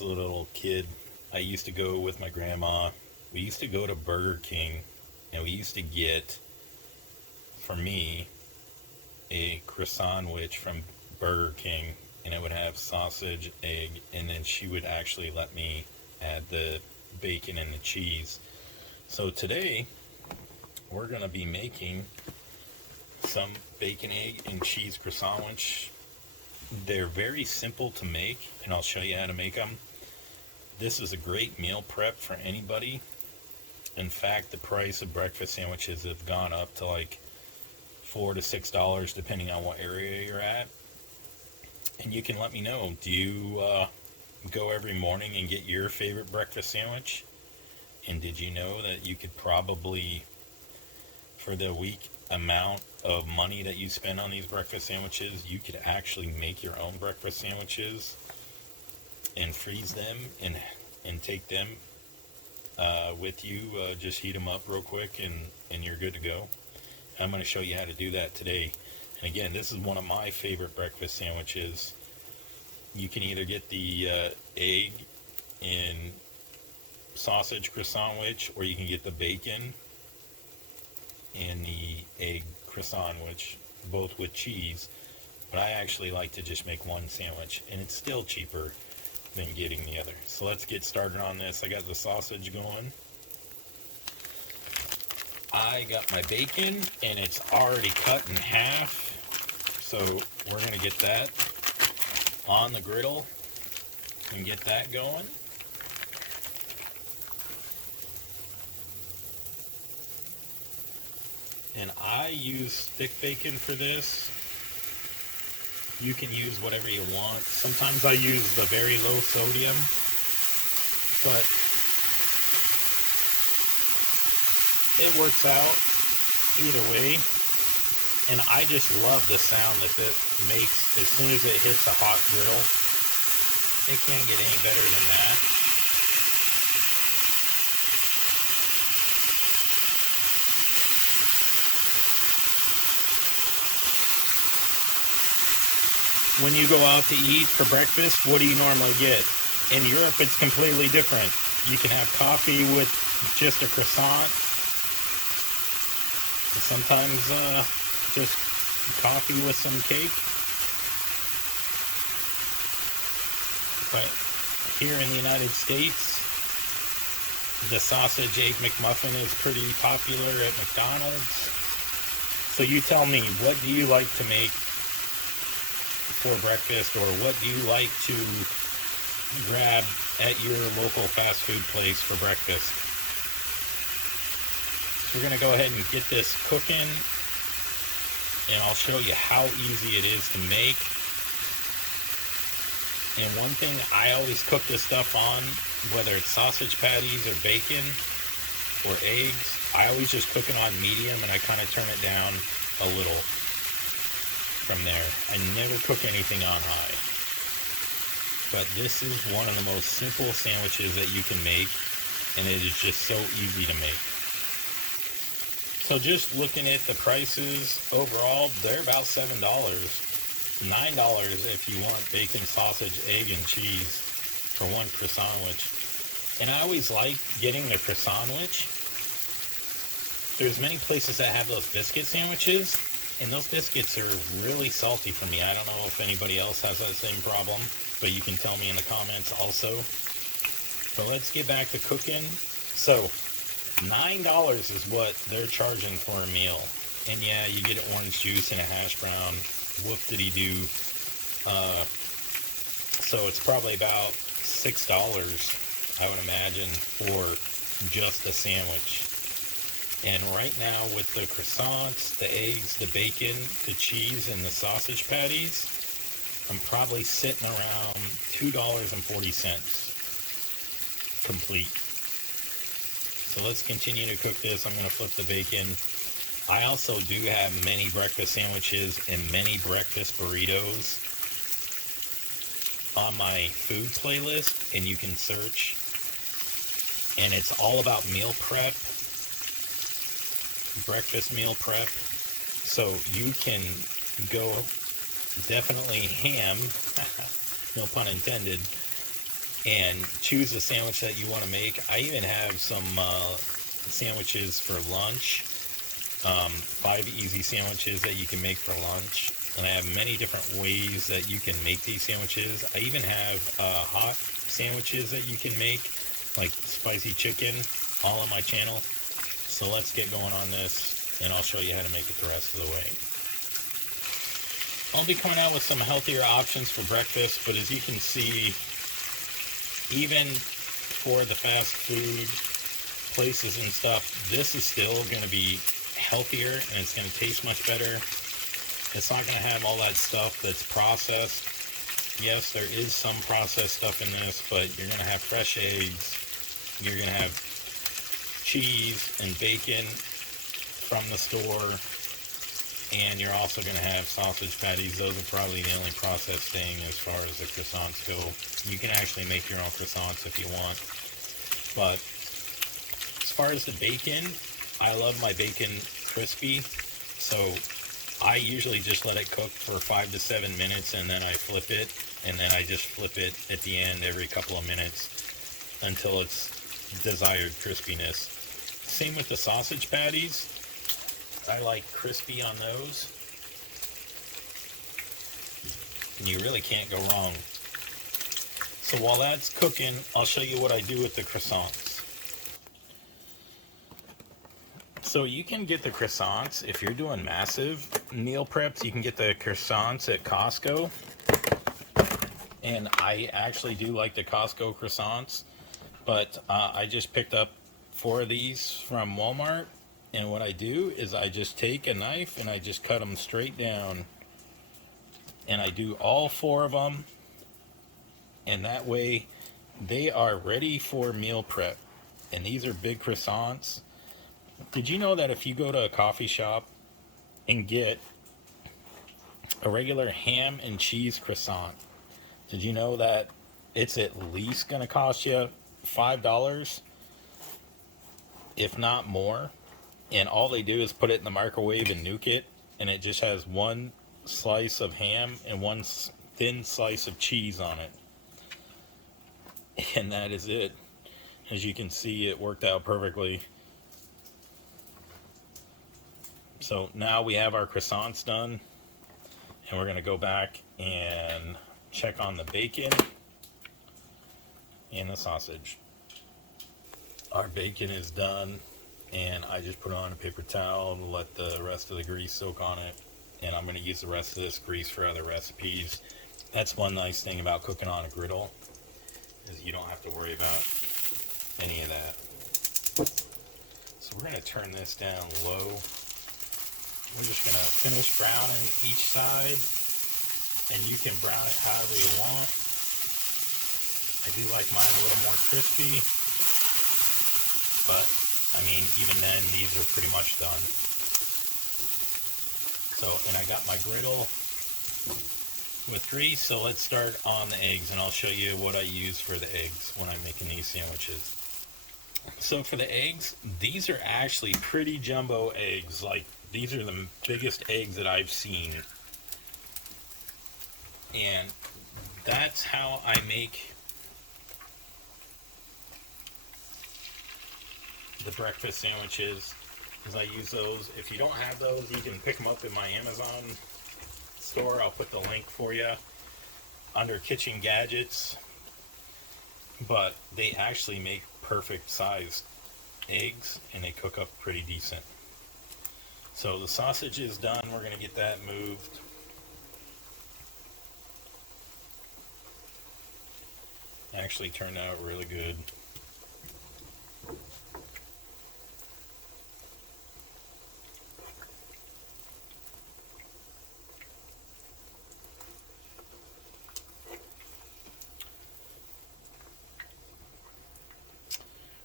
was a little kid, I used to go with my grandma. We used to go to Burger King, and we used to get, for me, a croissantwich from Burger King, and it would have sausage, egg, and then she would actually let me add the bacon and the cheese. So today, we're going to be making some bacon, egg, and cheese croissantwich. They're very simple to make, and I'll show you how to make them. This is a great meal prep for anybody. In fact, the price of breakfast sandwiches have gone up to like $4 to $6 depending on what area you're at. And you can let me know, do you go every morning and get your favorite breakfast sandwich? And did you know that you could probably, for the week amount of money that you spend on these breakfast sandwiches, you could actually make your own breakfast sandwiches and freeze them and take them with you. Just heat them up real quick and you're good to go. I'm going to show you how to do that today. And again, this is one of my favorite breakfast sandwiches. You can either get the egg and sausage croissantwich, or you can get the bacon and the egg croissantwich, both with cheese. But I actually like to just make one sandwich, and it's still cheaper than getting the other. So let's get started on this. I got the sausage going. I got my bacon, and it's already cut in half. So we're going to get that on the griddle and get that going. And I use stick bacon for this. You can use whatever you want. Sometimes I use the very low sodium, but it works out either way. And I just love the sound that this makes as soon as it hits a hot griddle. It can't get any better than that. When you go out to eat for breakfast, what do you normally get? In Europe, it's completely different. You can have coffee with just a croissant. Sometimes just coffee with some cake. But here in the United States, the sausage egg McMuffin is pretty popular at McDonald's. So you tell me, what do you like to make for breakfast, or what do you like to grab at your local fast food place for breakfast? So we're going to go ahead and get this cooking, and I'll show you how easy it is to make. And one thing, I always cook this stuff on, whether it's sausage patties or bacon or eggs, I always just cook it on medium, and I kind of turn it down a little from there. I never cook anything on high. But this is one of the most simple sandwiches that you can make, and it is just so easy to make. So just looking at the prices overall, they're about $7. $9 if you want bacon, sausage, egg, and cheese for one croissantwich. And I always like getting the croissantwich. There's many places that have those biscuit sandwiches, and those biscuits are really salty for me. I don't know if anybody else has that same problem, but you can tell me in the comments also. So let's get back to cooking. So $9 is what they're charging for a meal. And yeah, you get orange juice and a hash brown. Whoop-diddy-doo. So it's probably about $6, I would imagine, for just a sandwich. And right now, with the croissants, the eggs, the bacon, the cheese, and the sausage patties, I'm probably sitting around $2.40 complete. So let's continue to cook this. I'm going to flip the bacon. I also do have many breakfast sandwiches and many breakfast burritos on my food playlist, and you can search. And it's all about meal prep, breakfast meal prep. So you can go definitely ham, no pun intended, and choose the sandwich that you want to make. I even have some sandwiches for lunch, 5 easy sandwiches that you can make for lunch. And I have many different ways that you can make these sandwiches. I even have hot sandwiches that you can make, like spicy chicken, all on my channel. So let's get going on this, and I'll show you how to make it the rest of the way. I'll be coming out with some healthier options for breakfast, but as you can see, even for the fast food places and stuff, this is still going to be healthier, and it's going to taste much better. It's not going to have all that stuff that's processed. Yes, there is some processed stuff in this, but you're going to have fresh eggs. You're going to have cheese and bacon from the store. And you're also going to have sausage patties. Those are probably the only processed thing as far as the croissants go. You can actually make your own croissants if you want. But as far as the bacon, I love my bacon crispy. So I usually just let it cook for 5 to 7 minutes, and then I flip it, and then I just flip it at the end every couple of minutes until it's desired crispiness. Same with the sausage patties. I like crispy on those, and you really can't go wrong. So while that's cooking, I'll show you what I do with the croissants. So you can get the croissants, if you're doing massive meal preps, you can get the croissants at Costco. And I actually do like the Costco croissants, but I just picked up 4 of these from Walmart. And what I do is I just take a knife and I just cut them straight down. And I do all 4 of them. And that way they are ready for meal prep. And these are big croissants. Did you know that if you go to a coffee shop and get a regular ham and cheese croissant, did you know that it's at least going to cost you $5, if not more? And all they do is put it in the microwave and nuke it, and it just has 1 slice of ham and 1 thin slice of cheese on it. And that is it. As you can see, it worked out perfectly. So now we have our croissants done, and we're going to go back and check on the bacon and the sausage. Our bacon is done, and I just put it on a paper towel to let the rest of the grease soak on it, and I'm going to use the rest of this grease for other recipes. That's one nice thing about cooking on a griddle, is you don't have to worry about any of that. So we're going to turn this down low. We're just going to finish browning each side, and you can brown it however you want. I do like mine a little more crispy, but I mean, even then, these are pretty much done. So, and I got my griddle with grease, so let's start on the eggs, and I'll show you what I use for the eggs when I'm making these sandwiches. So for the eggs, these are actually pretty jumbo eggs. Like, these are the biggest eggs that I've seen. And that's how I make the breakfast sandwiches, is I use those. If you don't have those, you can pick them up in my Amazon store. I'll put the link for you under kitchen gadgets. But they actually make perfect sized eggs, and they cook up pretty decent. So the sausage is done. We're going to get that moved. Actually turned out really good.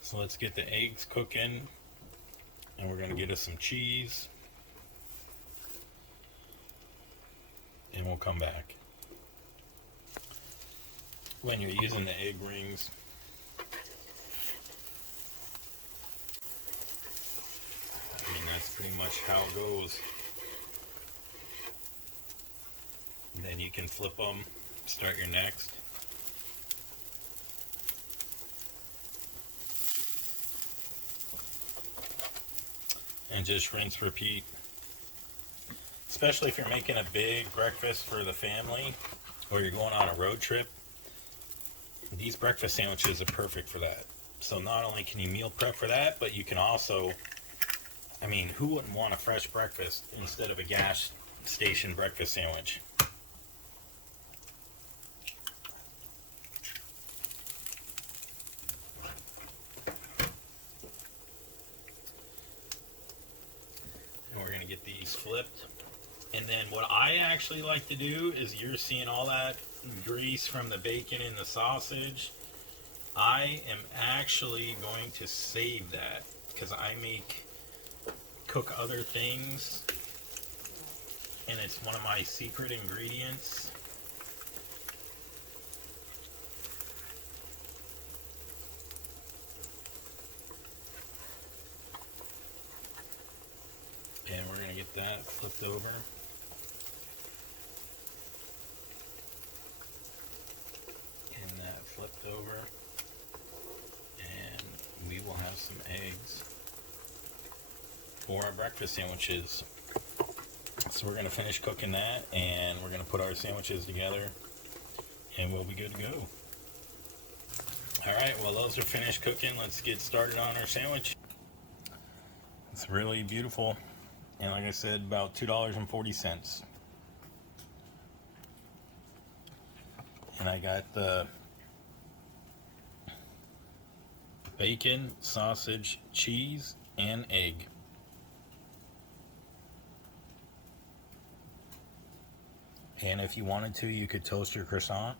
So let's get the eggs cooking, and we're going to get us some cheese, and we'll come back. When you're using the egg rings, I mean, that's pretty much how it goes. And then you can flip them, start your next. and just rinse, repeat. Especially if you're making a big breakfast for the family or you're going on a road trip, these breakfast sandwiches are perfect for that. So not only can you meal prep for that, but you can also, I mean, who wouldn't want a fresh breakfast instead of a gas station breakfast sandwich? And we're going to get these flipped. And then what I actually like to do is, you're seeing all that grease from the bacon and the sausage. I am actually going to save that because I cook other things, and it's one of my secret ingredients. And we're going to get that flipped over. And that flipped over. And we will have some eggs for our breakfast sandwiches. So we're going to finish cooking that, and we're going to put our sandwiches together, and we'll be good to go. Alright, well, those are finished cooking. Let's get started on our sandwich. It's really beautiful. And like I said, about $2.40. And I got the bacon, sausage, cheese, and egg. And if you wanted to, you could toast your croissant.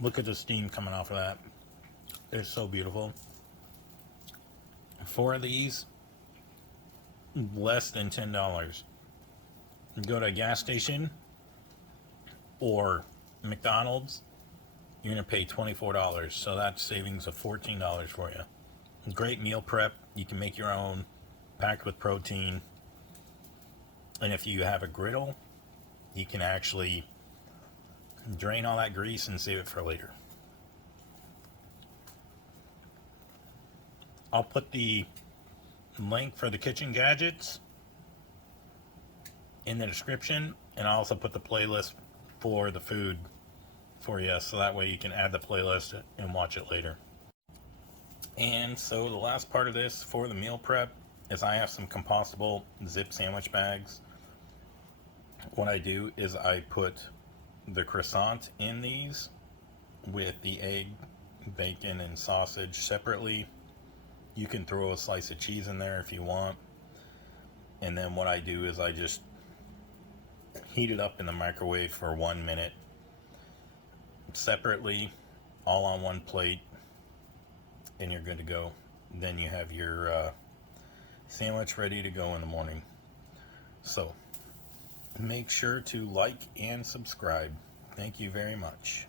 Look at the steam coming off of that. It's so beautiful. 4 of these, less than $10. Go to a gas station or McDonald's, you're going to pay $24. So that's savings of $14 for you. Great meal prep. You can make your own, packed with protein. And if you have a griddle, you can actually drain all that grease and save it for later. I'll put the link for the kitchen gadgets in the description, and I'll also put the playlist for the food for you, so that way you can add the playlist and watch it later. And so the last part of this for the meal prep is I have some compostable zip sandwich bags. What I do is I put the croissant in these with the egg, bacon, and sausage separately. You can throw a slice of cheese in there if you want. And then what I do is I just heat it up in the microwave for 1 minute separately, all on one plate, and you're good to go. Then you have your sandwich ready to go in the morning. So make sure to like and subscribe. Thank you very much.